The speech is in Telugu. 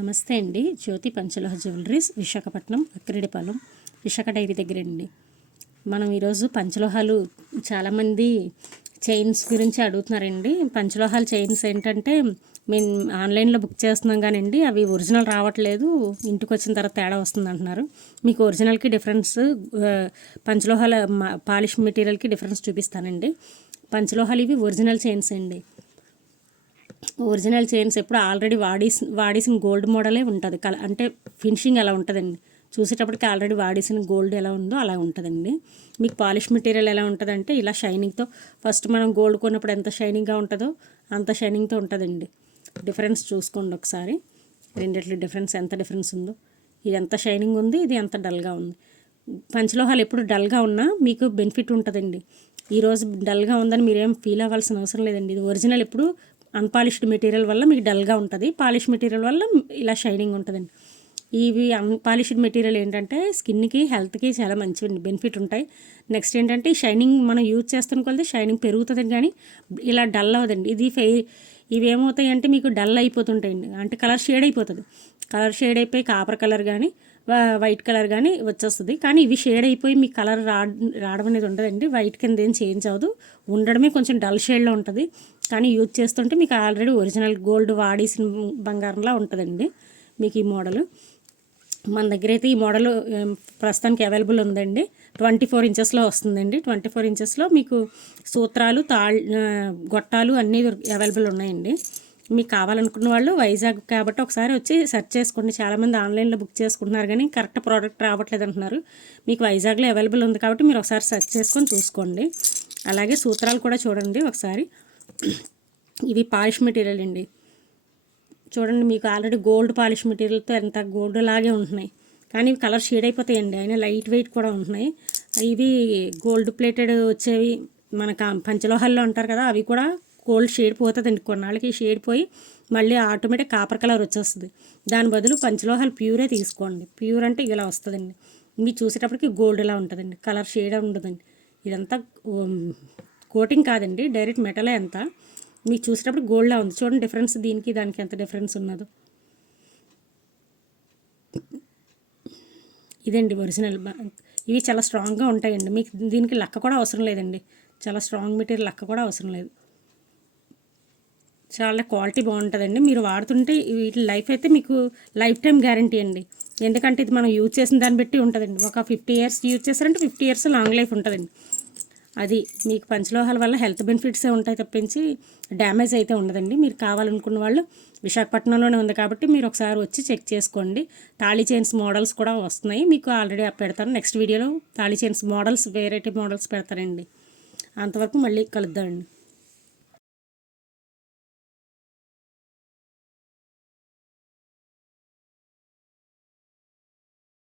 నమస్తే అండి. జ్యోతి పంచలోహ జ్యువెలరీస్, విశాఖపట్నం, అక్కిరెడ్డిపాలెం, విశాఖ డైరీ దగ్గరండి. మనం ఈరోజు పంచలోహాలు చాలామంది చైన్స్ గురించి అడుగుతున్నారండి. పంచలోహాల చైన్స్ ఏంటంటే మేము ఆన్లైన్లో బుక్ చేస్తున్నాం కానండి, అవి ఒరిజినల్ రావట్లేదు, ఇంటికి వచ్చిన తర్వాత తేడా వస్తుంది అంటున్నారు. మీకు ఒరిజినల్కి డిఫరెన్స్, పంచలోహాల పాలిష్ మెటీరియల్కి డిఫరెన్స్ చూపిస్తానండి. పంచలోహాలు ఇవి ఒరిజినల్ చైన్స్ అండి. ఒరిజినల్ చైన్స్ ఎప్పుడు ఆల్రెడీ వాడేసిన గోల్డ్ మోడలే ఉంటుంది. అంటే ఫినిషింగ్ ఎలా ఉంటుందండి, చూసేటప్పటికి ఆల్రెడీ వాడేసిన గోల్డ్ ఎలా ఉందో అలా ఉంటుందండి. మీకు పాలిష్ మెటీరియల్ ఎలా ఉంటుందంటే ఇలా షైనింగ్తో, ఫస్ట్ మనం గోల్డ్ కొన్నప్పుడు ఎంత షైనింగ్గా ఉంటుందో అంత షైనింగ్తో ఉంటుందండి. డిఫరెన్స్ చూసుకోండి ఒకసారి, రెండిట్లో డిఫరెన్స్ ఎంత డిఫరెన్స్ ఉందో. ఇది ఎంత షైనింగ్ ఉంది, ఇది ఎంత డల్గా ఉంది. పంచలోహాలు ఎప్పుడు డల్గా ఉన్నా మీకు బెనిఫిట్ ఉంటుందండి. ఈరోజు డల్గా ఉందని మీరేం ఫీల్ అవ్వాల్సిన అవసరం లేదండి. ఇది ఒరిజినల్ ఎప్పుడు అన్పాలిష్డ్ మెటీరియల్ వల్ల మీకు డల్గా ఉంటుంది, పాలిష్ మెటీరియల్ వల్ల ఇలా షైనింగ్ ఉంటుందండి. ఇవి అన్పాలిష్డ్ మెటీరియల్ ఏంటంటే స్కిన్కి, హెల్త్కి చాలా మంచి బెనిఫిట్ ఉంటాయి. నెక్స్ట్ ఏంటంటే షైనింగ్ మనం యూజ్ చేస్తున్న కొద్దీ షైనింగ్ పెరుగుతుంది, కానీ ఇలా డల్ అవ్వదండి. ఇవి ఏమవుతాయి అంటే మీకు డల్ అయిపోతుంటాయండి, అంటే కలర్ షేడ్ అయిపోతుంది. కలర్ షేడ్ అయిపోయి కాపర్ కలర్ కానీ వైట్ కలర్ కానీ వచ్చేస్తుంది. కానీ ఇవి షేడ్ అయిపోయి మీకు కలర్ రావడం అనేది ఉండదండి. వైట్ కింద ఏం చేంజ్ అవ్వదు, ఉండడమే కొంచెం డల్ షేడ్లో ఉంటుంది. కానీ యూజ్ చేస్తుంటే మీకు ఆల్రెడీ ఒరిజినల్ గోల్డ్ వాడేసిన బంగారంలా ఉంటుందండి మీకు ఈ మోడల్. మన దగ్గర అయితే ఈ మోడల్ ప్రస్తుతానికి అవైలబుల్ ఉందండి. 24 ఇంచెస్లో వస్తుందండి. 24 ఇంచెస్లో మీకు సూత్రాలు, గొట్టాలు అన్నీ అవైలబుల్ ఉన్నాయండి. మీకు కావాలనుకున్న వాళ్ళు వైజాగ్ కాబట్టి ఒకసారి వచ్చి సెర్చ్ చేసుకోండి. చాలామంది ఆన్లైన్లో బుక్ చేసుకుంటున్నారు కానీ కరెక్ట్ ప్రోడక్ట్ రావట్లేదు అంటున్నారు. మీకు వైజాగ్లో అవైలబుల్ ఉంది కాబట్టి మీరు ఒకసారి సెర్చ్ చేసుకొని చూసుకోండి. అలాగే సూత్రాలు కూడా చూడండి ఒకసారి. ఇవి పాలిష్ మెటీరియల్ అండి. చూడండి, మీకు ఆల్రెడీ గోల్డ్ పాలిష్ మెటీరియల్తో ఎంత గోల్డ్ లాగే ఉంటున్నాయి, కానీ ఇవి కలర్ షేడ్ అయిపోతాయండి. అయినా లైట్ వెయిట్ కూడా ఉంటున్నాయి. ఇవి గోల్డ్ ప్లేటెడ్ వచ్చేవి మన పంచలోహాల్లో అంటారు కదా, అవి కూడా గోల్డ్ షేడ్ పోతుందండి. కొన్నాళ్ళకి షేడ్ పోయి మళ్ళీ ఆటోమేటిక్ కాపర్ కలర్ వచ్చేస్తుంది. దాని బదులు పంచలోహాలు ప్యూరే తీసుకోండి. ప్యూర్ అంటే ఇలా వస్తుందండి. మీరు చూసేటప్పటికి గోల్డ్ ఇలా ఉంటుందండి, కలర్ షేడ్ ఉండదండి. ఇదంతా కోటింగ్ కాదండి, డైరెక్ట్ మెటలే. అంతా మీకు చూసేటప్పుడు గోల్డ్లా ఉంది. చూడండి డిఫరెన్స్, దీనికి దానికి ఎంత డిఫరెన్స్ ఉన్నదో. ఇదండి ఒరిజినల్. ఇవి చాలా స్ట్రాంగ్గా ఉంటాయండి. మీకు దీనికి లక్క కూడా అవసరం లేదండి. చాలా స్ట్రాంగ్ మెటీరియల్, లక్క కూడా అవసరం లేదు. చాలా క్వాలిటీ బాగుంటుందండి. మీరు వాడుతుంటే వీటి లైఫ్ అయితే మీకు లైఫ్ టైం గ్యారంటీ అండి. ఎందుకంటే ఇది మనం యూజ్ చేసిన దాన్ని బట్టి ఉంటుందండి. ఒక 50 ఇయర్స్ యూజ్ చేస్తారంటే 50 ఇయర్స్ లాంగ్ లైఫ్ ఉంటుందండి. అది మీకు పంచలోహాల వల్ల హెల్త్ బెనిఫిట్సే ఉంటాయి తప్పించి డ్యామేజ్ అయితే ఉండదండి. మీరు కావాలనుకున్న వాళ్ళు విశాఖపట్నంలోనే ఉంది కాబట్టి మీరు ఒకసారి వచ్చి చెక్ చేసుకోండి. తాళీ చైన్స్ మోడల్స్ కూడా వస్తున్నాయి, మీకు ఆల్రెడీ పెడతాను. నెక్స్ట్ వీడియోలో thali chains models, variety models పెడతానండి. అంతవరకు మళ్ళీ కలుద్దామండి.